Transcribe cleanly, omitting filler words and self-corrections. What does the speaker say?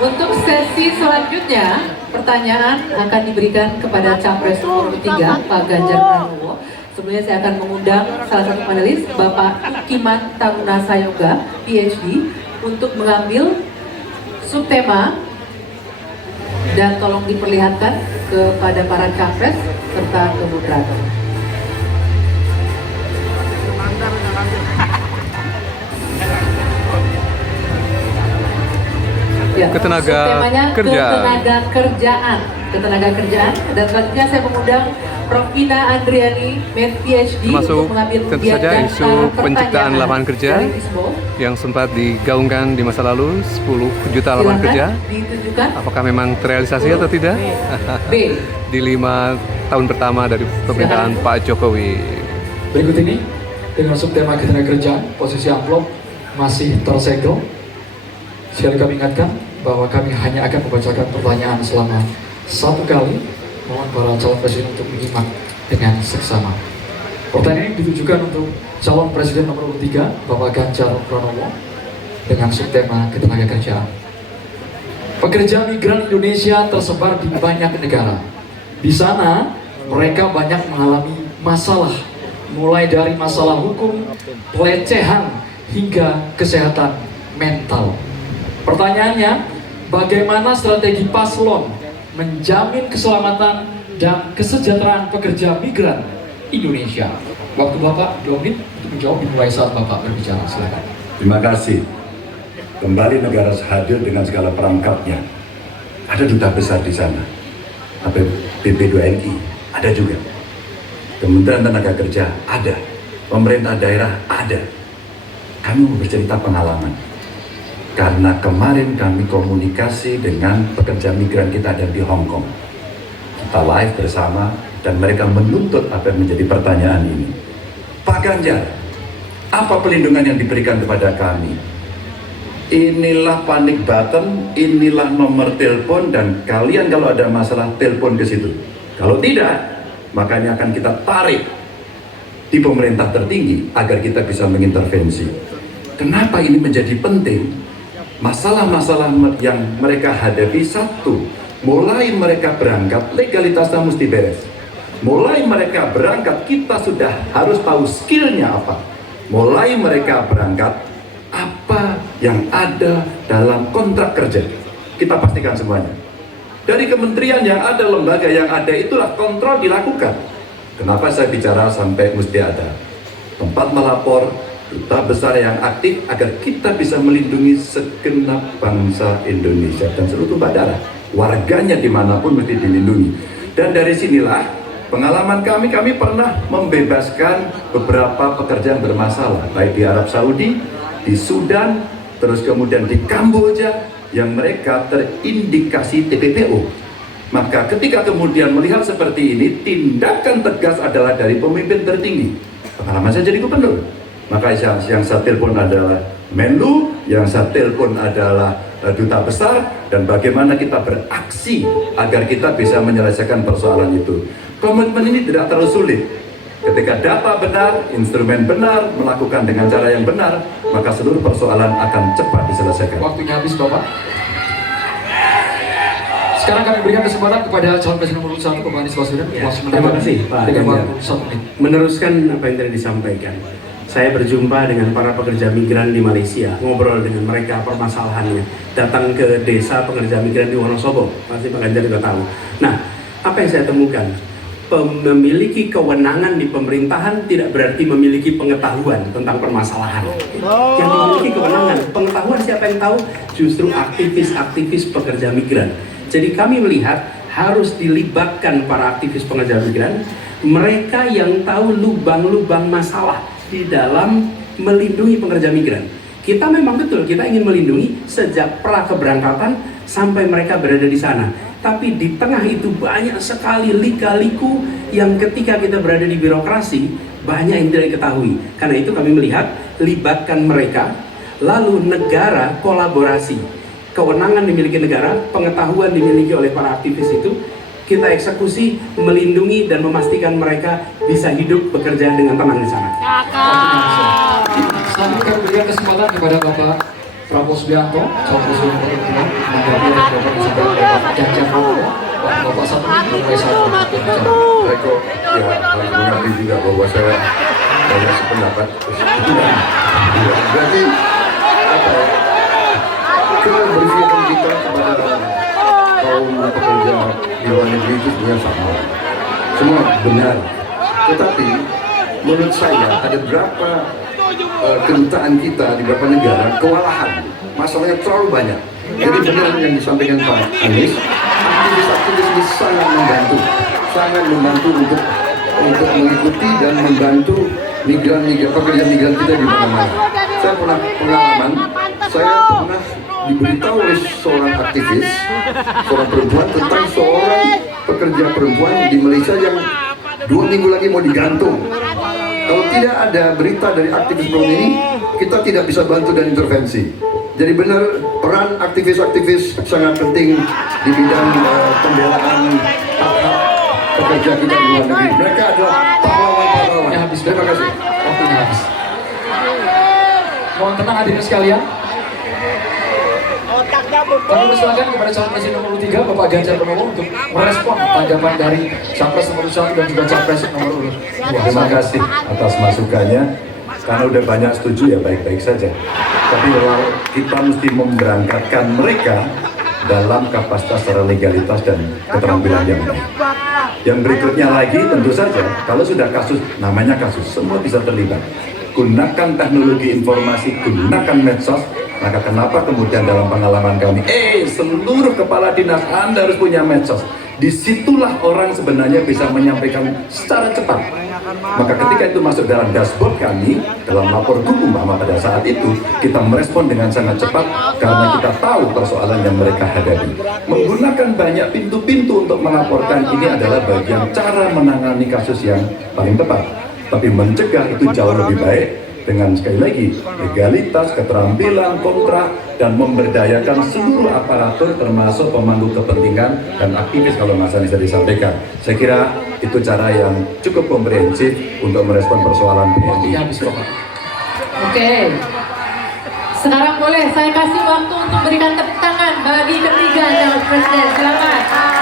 Untuk sesi selanjutnya, pertanyaan akan diberikan kepada Capres nomor 3, Pak Ganjar Pranowo. Sebelumnya saya akan mengundang salah satu panelis, Bapak Ukiman Taruna Sayoga, PhD, untuk mengambil subtema dan tolong diperlihatkan kepada para Capres serta ke moderator. Ya, ketenaga kerjaan. Ketenaga kerjaan. Dan selanjutnya saya mengundang Prof. Ina Andriani, Med PhD, termasuk untuk mengambil tentu saja isu penciptaan lapangan kerja yang sempat digaungkan di masa lalu, 10 juta lapangan kerja. Ditunjukkan. Apakah memang terrealisasi atau tidak? B. Di 5 tahun pertama dari pemerintahan Pak Jokowi. Berikut ini dengan subtema ketenaga kerjaan, posisi amplop masih tersegel. Sekali kami ingatkan bahwa kami hanya akan membacakan pertanyaan selama 1 kali. Mohon para calon presiden untuk menyimak dengan seksama. Pertanyaan ini ditujukan untuk calon presiden nomor 3, Bapak Ganjar Pranowo, dengan subtema ketenaga kerjaan. Pekerja migran Indonesia tersebar di banyak negara. Di sana mereka banyak mengalami masalah, mulai dari masalah hukum, pelecehan, hingga kesehatan mental. Pertanyaannya, bagaimana strategi paslon menjamin keselamatan dan kesejahteraan pekerja migran Indonesia? Waktu Bapak 2 menit untuk menjawab, dimulai saat Bapak berbicara. Silakan. Terima kasih. Kembali negara hadir dengan segala perangkatnya. Ada duta besar di sana. BP2NI ada juga. Kementerian Tenaga Kerja ada. Pemerintah daerah ada. Kami mau bercerita pengalaman. Karena kemarin kami komunikasi dengan pekerja migran kita ada di Hong Kong. Kita live bersama dan mereka menuntut apa yang menjadi pertanyaan ini. Pak Ganjar, apa pelindungan yang diberikan kepada kami? Inilah panic button, inilah nomor telepon, dan kalian kalau ada masalah telepon ke situ. Kalau tidak, makanya akan kita tarik di pemerintah tertinggi agar kita bisa mengintervensi. Kenapa ini menjadi penting? Masalah-masalah yang mereka hadapi, satu, mulai mereka berangkat legalitasnya mesti beres. Mulai mereka berangkat kita sudah harus tahu skillnya apa. Mulai mereka berangkat apa yang ada dalam kontrak kerja, kita pastikan semuanya. Dari kementerian yang ada, lembaga yang ada, itulah kontrol dilakukan. Kenapa saya bicara sampai mesti ada tempat melapor, duta besar yang aktif, agar kita bisa melindungi segenap bangsa Indonesia dan seluruh bandara, warganya dimanapun mesti dilindungi. Dan dari sinilah pengalaman kami pernah membebaskan beberapa pekerja yang bermasalah, baik di Arab Saudi, di Sudan, terus kemudian di Kamboja, yang mereka terindikasi TPPO. Maka ketika kemudian melihat seperti ini, tindakan tegas adalah dari pemimpin tertinggi. Pengalaman saya jadi gubernur, maka yang saya telepon adalah Menlu, yang saya telepon adalah duta besar, dan bagaimana kita beraksi agar kita bisa menyelesaikan persoalan itu. Komitmen ini tidak terlalu sulit. Ketika data benar, instrumen benar, melakukan dengan cara yang benar, maka seluruh persoalan akan cepat diselesaikan. Waktunya habis, Bapak. Sekarang kami berikan kesempatan kepada calon presiden nomor 1, Bapak Anies Baswedan. Terima kasih, Pak Ganjar. Meneruskan apa yang tadi disampaikan, saya berjumpa dengan para pekerja migran di Malaysia, ngobrol dengan mereka permasalahannya, datang ke desa pekerja migran di Wonosobo, pasti Pak Ganjar juga tahu. Nah, apa yang saya temukan? Memiliki kewenangan di pemerintahan tidak berarti memiliki pengetahuan tentang permasalahan. Yang memiliki kewenangan, pengetahuan siapa yang tahu? Justru aktivis-aktivis pekerja migran. Jadi kami melihat harus dilibatkan para aktivis pekerja migran, mereka yang tahu lubang-lubang masalah di dalam melindungi pekerja migran. Kita memang betul, kita ingin melindungi sejak pra keberangkatan sampai mereka berada di sana. Tapi di tengah itu banyak sekali lika-liku yang ketika kita berada di birokrasi banyak yang tidak diketahui. Karena itu kami melihat libatkan mereka, lalu negara kolaborasi. Kewenangan dimiliki negara, pengetahuan dimiliki oleh para aktivis itu, kita eksekusi, melindungi dan memastikan mereka bisa hidup bekerja dengan tenang di sana. Selanjutnya kami berikan kesempatan kepada Bapak Prabowo Subianto, calon presiden nomor 2, menjawab Saya kok ya harus mengerti juga bahwa saya banyak sependapat. Berarti apa ya? Keberpihakan kita kepada kaum pekerja di luar negeri itu sebenarnya sama. Semua benar. Tetapi menurut saya ada berapa kedutaan kita di beberapa negara kewalahan. Masalahnya terlalu banyak. Jadi benar yang disampaikan Pak Anies, aktivis-aktivis ini sangat membantu untuk mengikuti dan membantu pekerja migran kita di mana-mana. Saya pernah pengalaman, saya pernah diberitahu oleh seorang aktivis, seorang perempuan tentang seorang pekerja perempuan di Malaysia yang 2 minggu lagi mau digantung. Kalau tidak ada berita dari aktivis perempuan ini, kita tidak bisa bantu dan intervensi. Jadi benar peran aktivis-aktivis sangat penting di bidang pembelaan hak-hak pekerja kita di luar negeri. Mereka adalah pahlawan-pahlawan. Ya, habis. Terima kasih. Waktunya habis. Mohon tenang hadirin sekalian. Kami persilakan kepada calon presiden nomor 3 Bapak Ganjar Pranowo untuk merespon tanggapan dari capres nomor 1 dan juga capres nomor 2. Terima kasih atas masukannya. Karena udah banyak setuju ya baik-baik saja. Tapi kalau kita mesti memberangkatkan mereka dalam kapasitas secara legalitas dan keterampilan yang baik. Yang berikutnya lagi tentu saja kalau sudah kasus, namanya kasus, semua bisa terlibat. Gunakan teknologi informasi, gunakan medsos. Maka kenapa kemudian dalam pengalaman kami, seluruh kepala dinas Anda harus punya medsos. Disitulah orang sebenarnya bisa menyampaikan secara cepat. Maka ketika itu masuk dalam dashboard kami, dalam lapor umpama pada saat itu, kita merespon dengan sangat cepat karena kita tahu persoalan yang mereka hadapi. Menggunakan banyak pintu-pintu untuk melaporkan ini adalah bagian cara menangani kasus yang paling tepat. Tapi mencegah itu jauh lebih baik dengan sekali lagi legalitas, keterampilan, kontrak, dan memberdayakan seluruh aparatur termasuk pemangku kepentingan dan aktivis kalau Mas Anies tadi disampaikan. Saya kira itu cara yang cukup komprehensif untuk merespon persoalan PNI. Oke. Sekarang boleh saya kasih waktu untuk berikan tepuk tangan bagi ketiga calon presiden. Silakan.